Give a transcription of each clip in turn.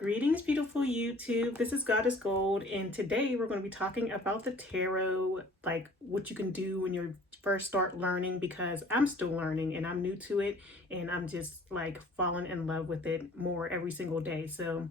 Greetings, beautiful YouTube. This is God is Gold, and today we're going to be talking about the tarot, like what you can do when you first start learning, because I'm still learning and I'm new to it, and I'm just like falling in love with it more every single day. So,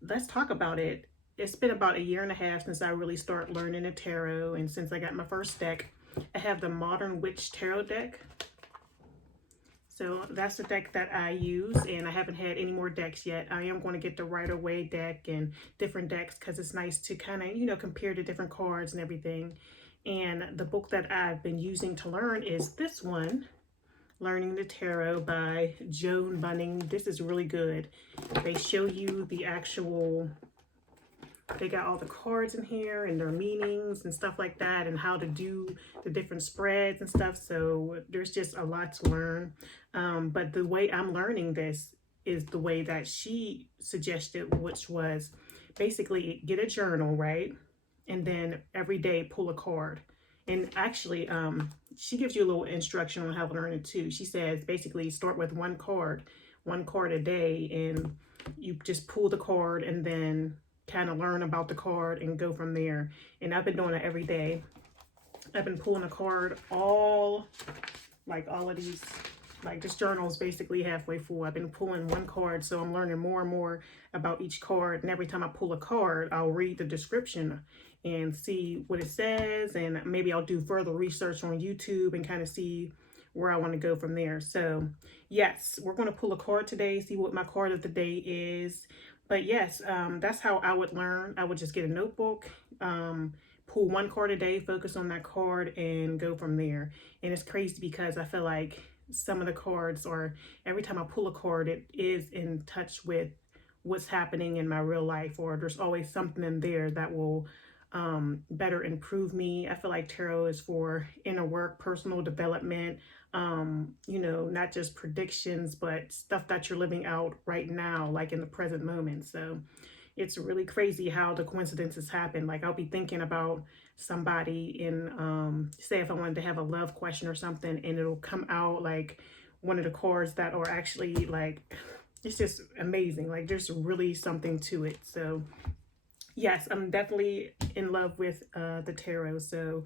let's talk about it. It's been about a year and a half since I really started learning the tarot, and since I got my first deck, I have the Modern Witch Tarot deck. So that's the deck that I use, and I haven't had any more decks yet. I am going to get the Rider-Waite deck and different decks because it's nice to kind of, compare the different cards and everything. And the book that I've been using to learn is this one, Learning the Tarot by Joan Bunning. This is really good. They show you the actual, they got all the cards in here and their meanings and stuff like that, and how to do the different spreads and stuff. So there's just a lot to learn. But the way I'm learning this is the way that she suggested, which was basically get a journal, right? And then every day pull a card. And actually, she gives you a little instruction on how to learn it too. She says basically start with one card a day, and you just pull the card and then kind of learn about the card and go from there. And I've been doing it every day. I've been pulling a card all of these, like this journal is basically halfway full. I've been pulling one card, so I'm learning more and more about each card. And every time I pull a card, I'll read the description and see what it says, and maybe I'll do further research on YouTube and kind of see where I want to go from there. So yes, we're going to pull a card today, see what my card of the day is. But yes, that's how I would learn. I would just get a notebook, pull one card a day, focus on that card, and go from there. And it's crazy because I feel like some of the cards, or every time I pull a card, it is in touch with what's happening in my real life, or there's always something in there that will better improve me. I feel like tarot is for inner work, personal development, not just predictions, but stuff that you're living out right now, like in the present moment. So it's really crazy how the coincidences happen. Like I'll be thinking about somebody in, say if I wanted to have a love question or something, and it'll come out like one of the cards that are actually like, it's just amazing. Like there's really something to it. So yes, I'm definitely in love with the tarot. So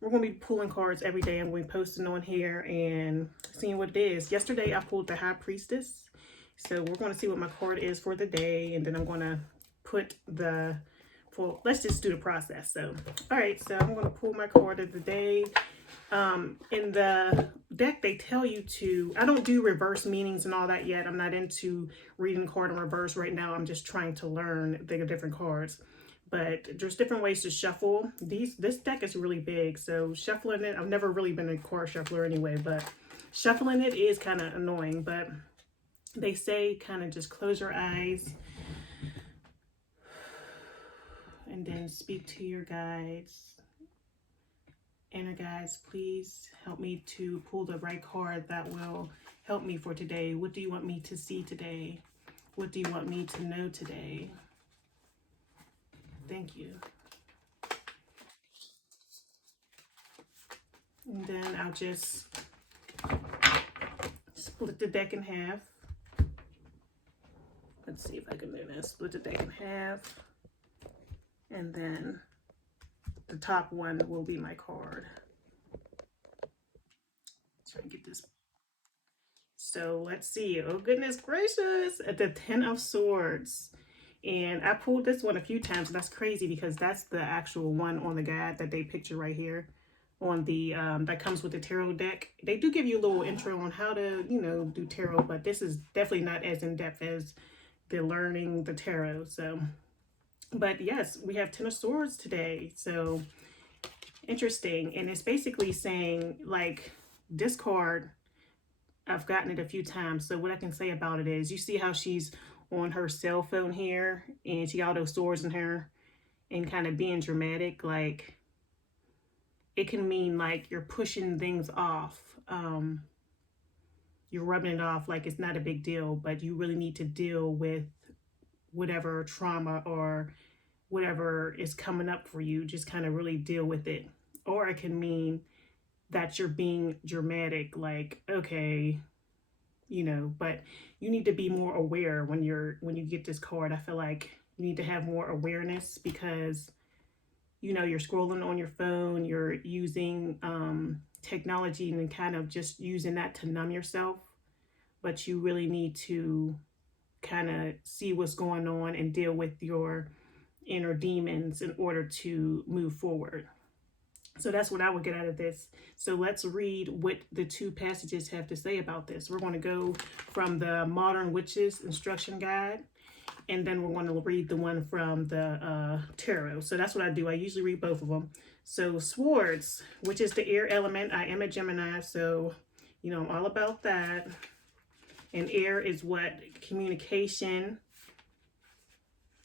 we're going to be pulling cards every day. I'm going to be posting on here and seeing what it is. Yesterday, I pulled the High Priestess. So we're going to see what my card is for the day. And then I'm going to put let's just do the process. So, all right. So I'm going to pull my card of the day. In the deck, they tell you to, I don't do reverse meanings and all that yet. I'm not into reading card in reverse right now. I'm just trying to learn the different cards. But there's different ways to shuffle. This deck is really big, so shuffling it, I've never really been a card shuffler anyway, but shuffling it is kind of annoying. But they say kind of just close your eyes and then speak to your guides. Inner guides, please help me to pull the right card that will help me for today. What do you want me to see today? What do you want me to know today? Thank you. And then I'll just split the deck in half. Let's see if I can do this. Split the deck in half. And then the top one will be my card. Try to get this. So let's see. Oh, goodness gracious. At the 10 of Swords. And I pulled this one a few times. And that's crazy because that's the actual one on the guide that they picture right here on the that comes with the tarot deck. They do give you a little intro on how to do tarot, but this is definitely not as in-depth as the learning the tarot. So but yes, we have 10 of Swords today, so interesting. And it's basically saying like this card, I've gotten it a few times, so what I can say about it is, you see how she's on her cell phone here and she got all those swords in her and kind of being dramatic. Like it can mean like you're pushing things off. You're rubbing it off like it's not a big deal, but you really need to deal with whatever trauma or whatever is coming up for you. Just kind of really deal with it. Or it can mean that you're being dramatic, like, okay, but you need to be more aware when you get this card. I feel like you need to have more awareness because you're scrolling on your phone, you're using technology and kind of just using that to numb yourself, but you really need to kind of see what's going on and deal with your inner demons in order to move forward. So that's what I would get out of this. So let's read what the two passages have to say about this. We're going to go from the Modern Witches Instruction Guide, and then we're going to read the one from the Tarot. So that's what I do. I usually read both of them. So swords, which is the air element. I am a Gemini, so I'm all about that. And air is what? Communication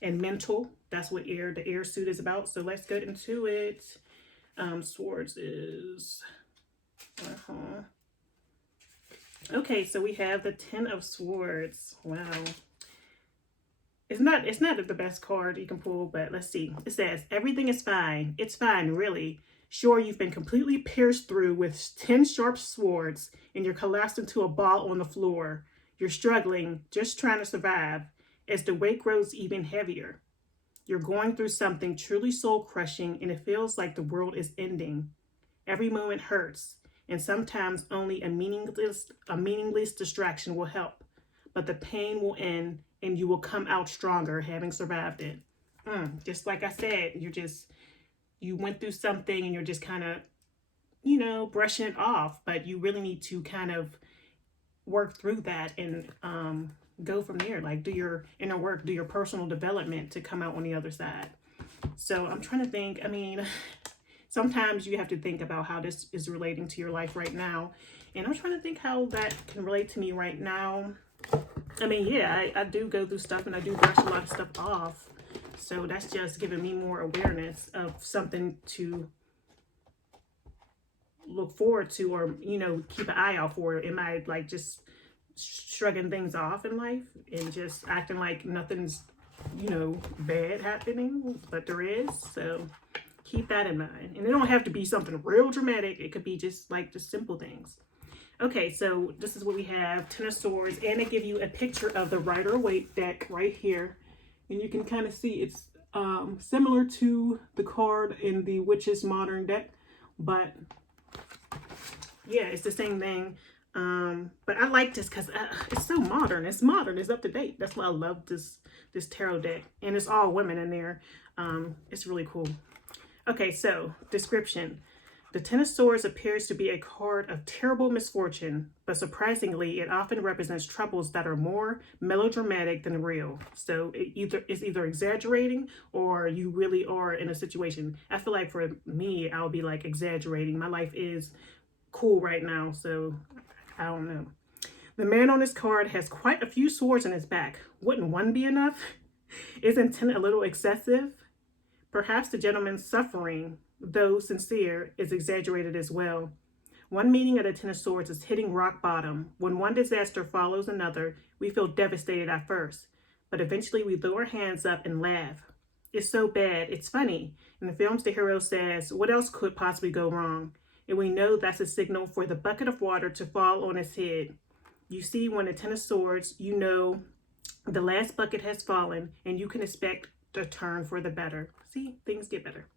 and mental. That's what the air suit is about. So let's get into it. Swords is okay, so we have the 10 of Swords. Wow. It's not the best card you can pull, but let's see. It says, everything is fine. It's fine, really. Sure, you've been completely pierced through with 10 sharp swords and you're collapsed into a ball on the floor. You're struggling, just trying to survive, as the weight grows even heavier. You're going through something truly soul-crushing, and it feels like the world is ending. Every moment hurts, and sometimes only a meaningless distraction will help. But the pain will end, and you will come out stronger, having survived it. Just like I said, you went through something, and you're just kind of, brushing it off. But you really need to kind of work through that and go from there, like do your inner work, do your personal development to come out on the other side. So I'm trying to think, sometimes you have to think about how this is relating to your life right now. And I'm trying to think how that can relate to me right now. I do go through stuff and I do brush a lot of stuff off. So that's just giving me more awareness of something to look forward to or, keep an eye out for. Am I like just shrugging things off in life and just acting like nothing's bad happening, but there is? So keep that in mind. And it don't have to be something real dramatic. It could be just like just simple things. Okay, so this is what we have. 10 of Swords, and they give you a picture of the Rider-Waite deck right here, and you can kind of see it's similar to the card in the Witch's Modern deck, but yeah, it's the same thing. But I like this because it's so modern. It's modern. It's up to date. That's why I love this tarot deck. And it's all women in there. It's really cool. Okay, so description. The 10 of Swords appears to be a card of terrible misfortune, but surprisingly, it often represents troubles that are more melodramatic than real. So it's either exaggerating or you really are in a situation. I feel like for me, I'll be like exaggerating. My life is cool right now, so I don't know. The man on this card has quite a few swords in his back. Wouldn't one be enough? Isn't 10 a little excessive? Perhaps the gentleman's suffering, though sincere, is exaggerated as well. One meaning of the 10 of Swords is hitting rock bottom. When one disaster follows another, we feel devastated at first, but eventually we throw our hands up and laugh. It's so bad, it's funny. In the films, the hero says, what else could possibly go wrong? And we know that's a signal for the bucket of water to fall on his head. You see, when the 10 of Swords, you know the last bucket has fallen and you can expect a turn for the better. See, things get better.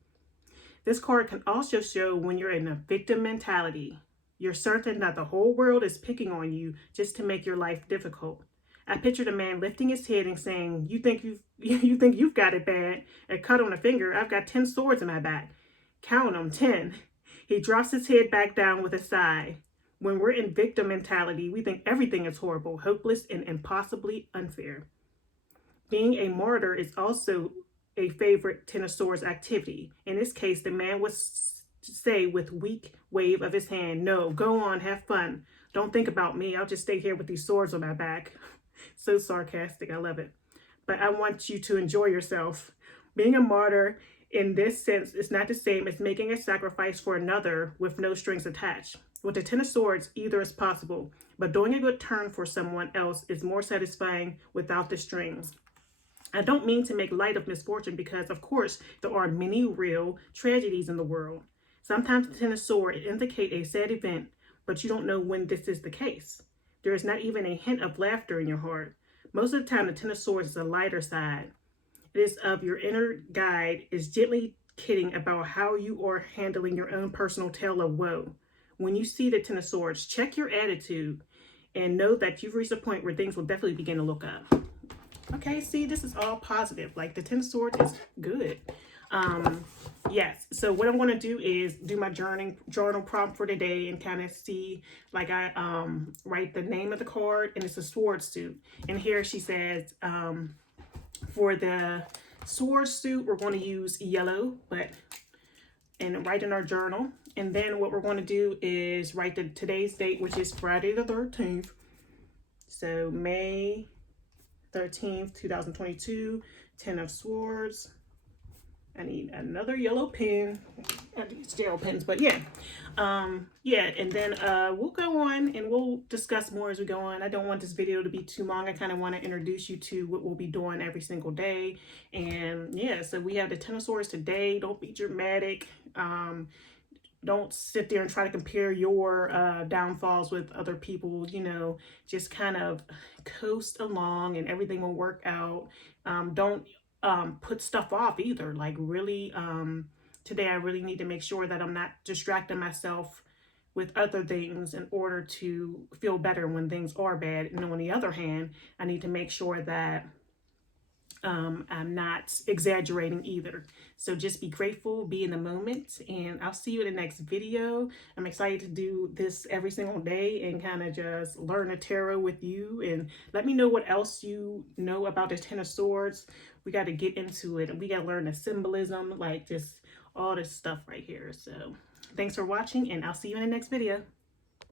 This card can also show when you're in a victim mentality. You're certain that the whole world is picking on you just to make your life difficult. I pictured a man lifting his head and saying, you think you've got it bad? A cut on a finger, I've got 10 swords in my back. Count them, 10. He drops his head back down with a sigh. When we're in victim mentality, we think everything is horrible, hopeless, and impossibly unfair. Being a martyr is also a favorite 10 of Swords activity. In this case, the man would say with weak wave of his hand, no, go on, have fun. Don't think about me. I'll just stay here with these swords on my back. So sarcastic. I love it. But I want you to enjoy yourself. Being a martyr in this sense is not the same as making a sacrifice for another with no strings attached. With the 10 of Swords, either is possible, but doing a good turn for someone else is more satisfying without the strings. I don't mean to make light of misfortune because, of course, there are many real tragedies in the world. Sometimes the 10 of Swords indicate a sad event, but you don't know when this is the case. There is not even a hint of laughter in your heart. Most of the time, the Ten of Swords is the lighter side. It is of your inner guide, is gently kidding about how you are handling your own personal tale of woe. When you see the Ten of Swords, check your attitude and know that you've reached a point where things will definitely begin to look up. Okay, see, this is all positive. Like the Ten of Swords is good. Yes, so what I'm going to do is do my journal prompt for today and kind of see, like I write the name of the card, and it's a sword suit. And here she says, for the sword suit, we're going to use yellow, and write in our journal. And then what we're going to do is write today's date, which is Friday the 13th. So May 13th, 2022, 10 of Swords. I need another yellow pen. I need gel pens, but yeah. Yeah, and then we'll go on and we'll discuss more as we go on. I don't want this video to be too long. I kind of want to introduce you to what we'll be doing every single day. And yeah, so we have the Ten of Swords today. Don't be dramatic. Don't sit there and try to compare your downfalls with other people. You know, just kind of coast along and everything will work out. Don't put stuff off either. Like really, today I really need to make sure that I'm not distracting myself with other things in order to feel better when things are bad. And on the other hand, I need to make sure that I'm not exaggerating either. So just be grateful, be in the moment, and I'll see you in the next video. I'm excited to do this every single day and kind of just learn the tarot with you, and let me know what else you know about the Ten of Swords. We got to get into it, and we got to learn the symbolism, like just all this stuff right here. So thanks for watching, and I'll see you in the next video.